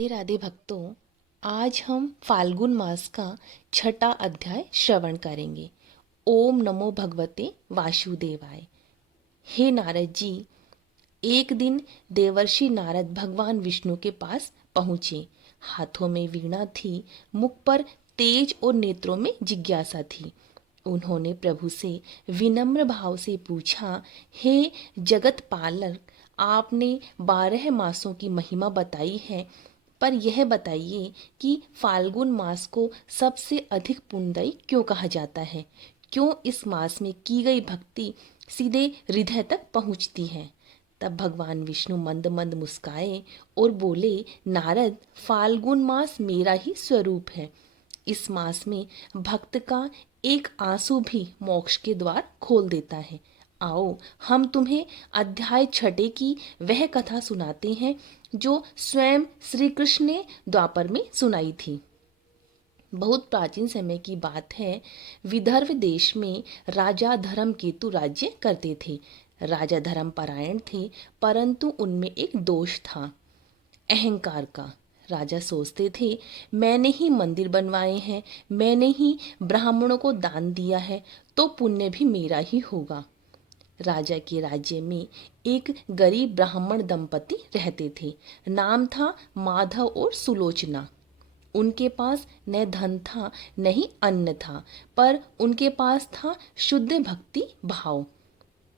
राधे राधे भक्तों, आज हम फाल्गुन मास का छठा अध्याय श्रवण करेंगे। ओम नमो भगवते वासुदेवाय। हे नारद जी, एक दिन देवर्षि नारद भगवान विष्णु के पास पहुँचे। हाथों में वीणा थी, मुख पर तेज और नेत्रों में जिज्ञासा थी। उन्होंने प्रभु से विनम्र भाव से पूछा, हे जगत पालक, आपने 12 मासों की महिमा बताई है, पर यह बताइए कि फाल्गुन मास को सबसे अधिक पुण्यदायी क्यों कहा जाता है? क्यों इस मास में की गई भक्ति सीधे हृदय तक पहुंचती है? तब भगवान विष्णु मंद मंद मुस्काए और बोले, नारद, फाल्गुन मास मेरा ही स्वरूप है। इस मास में भक्त का एक आंसू भी मोक्ष के द्वार खोल देता है। आओ, हम तुम्हें अध्याय छठे की वह कथा सुनाते हैं जो स्वयं श्री कृष्ण ने द्वापर में सुनाई थी। बहुत प्राचीन समय की बात है। विदर्भ देश में राजा धर्मकेतु राज्य करते थे। राजा धर्मपरायण थे, परंतु उनमें एक दोष था, अहंकार का। राजा सोचते थे, मैंने ही मंदिर बनवाए हैं, मैंने ही ब्राह्मणों को दान दिया है, तो पुण्य भी मेरा ही होगा। राजा के राज्य में एक गरीब ब्राह्मण दंपति रहते थे। नाम था माधव और सुलोचना। उनके पास न धन था न ही अन्न था, पर उनके पास था शुद्ध भक्ति भाव।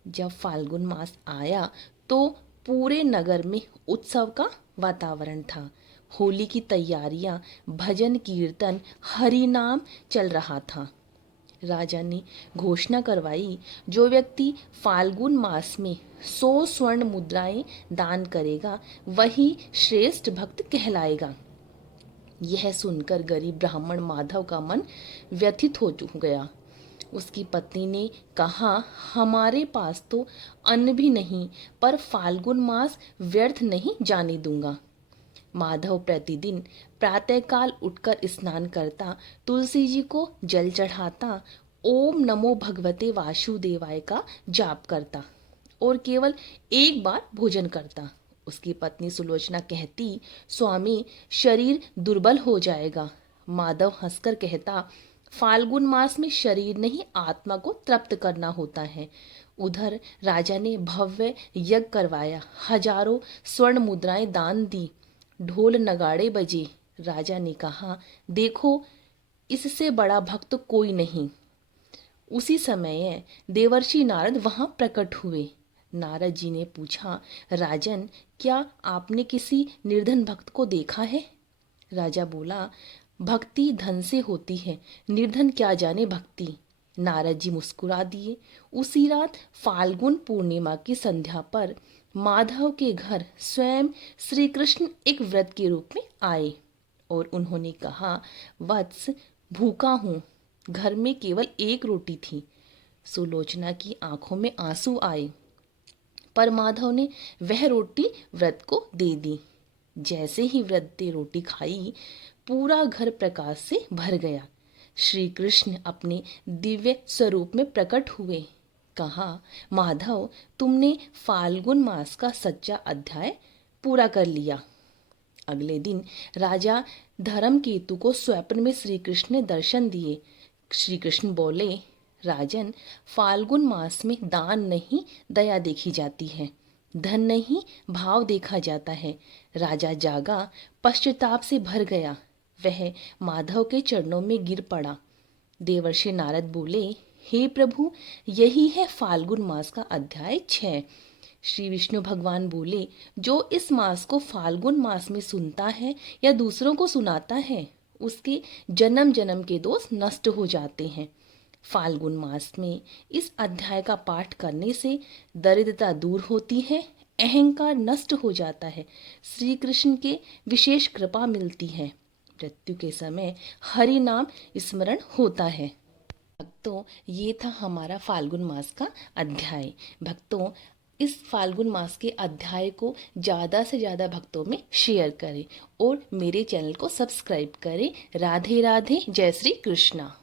जब फाल्गुन मास आया तो पूरे नगर में उत्सव का वातावरण था। होली की तैयारियां, भजन कीर्तन, हरि नाम चल रहा था। राजा ने घोषणा करवाई, जो व्यक्ति फाल्गुन मास में 100 स्वर्ण मुद्राएं दान करेगा वही श्रेष्ठ भक्त कहलाएगा। यह सुनकर गरीब ब्राह्मण माधव का मन व्यथित हो गया। उसकी पत्नी ने कहा, हमारे पास तो अन्न भी नहीं, पर फाल्गुन मास व्यर्थ नहीं जाने दूंगा। माधव प्रतिदिन प्रातःकाल उठकर स्नान करता, तुलसी जी को जल चढ़ाता, ओम नमो भगवते वासुदेवाय का जाप करता और केवल एक बार भोजन करता। उसकी पत्नी सुलोचना कहती, स्वामी, शरीर दुर्बल हो जाएगा। माधव हंसकर कहता, फाल्गुन मास में शरीर नहीं, आत्मा को तृप्त करना होता है। उधर राजा ने भव्य यज्ञ करवाया, हजारों स्वर्ण मुद्राएं दान दी, ढोल नगाड़े बजे। राजा ने कहा, देखो, इससे बड़ा भक्त कोई नहीं। उसी समय देवर्षि नारद वहां प्रकट हुए। नारद जी ने पूछा, राजन, क्या आपने किसी निर्धन भक्त को देखा है? राजा बोला, भक्ति धन से होती है, निर्धन क्या जाने भक्ति। नारद जी मुस्कुरा दिए। उसी रात फाल्गुन पूर्णिमा की संध्या पर माधव के घर स्वयं श्री कृष्ण एक व्रत के रूप में आए और उन्होंने कहा, वत्स, भूखा हूँ। घर में केवल एक रोटी थी। सुलोचना की आंखों में आंसू आए, पर माधव ने वह रोटी व्रत को दे दी। जैसे ही व्रत ने रोटी खाई, पूरा घर प्रकाश से भर गया। श्री कृष्ण अपने दिव्य स्वरूप में प्रकट हुए। कहा, माधव, तुमने फाल्गुन मास का सच्चा अध्याय पूरा कर लिया। अगले दिन राजा धर्मकेतु को स्वप्न में श्री कृष्ण ने दर्शन दिए। श्री कृष्ण बोले, राजन, फाल्गुन मास में दान नहीं, दया देखी जाती है, धन नहीं, भाव देखा जाता है। राजा जागा, पश्चाताप से भर गया। वह माधव के चरणों में गिर पड़ा। देवर्षि नारद बोले, हे प्रभु, यही है फाल्गुन मास का अध्याय 6। श्री विष्णु भगवान बोले, जो इस मास को फाल्गुन मास में सुनता है या दूसरों को सुनाता है, उसके जन्म जन्म के दोष नष्ट हो जाते हैं। फाल्गुन मास में इस अध्याय का पाठ करने से दरिद्रता दूर होती है, अहंकार नष्ट हो जाता है, श्री कृष्ण के विशेष कृपा मिलती है, मृत्यु के समय हरि नाम स्मरण होता है। भक्तों, ये था हमारा फाल्गुन मास का अध्याय। भक्तों, इस फाल्गुन मास के अध्याय को ज़्यादा से ज़्यादा भक्तों में शेयर करें और मेरे चैनल को सब्सक्राइब करें। राधे राधे, जय श्री कृष्णा।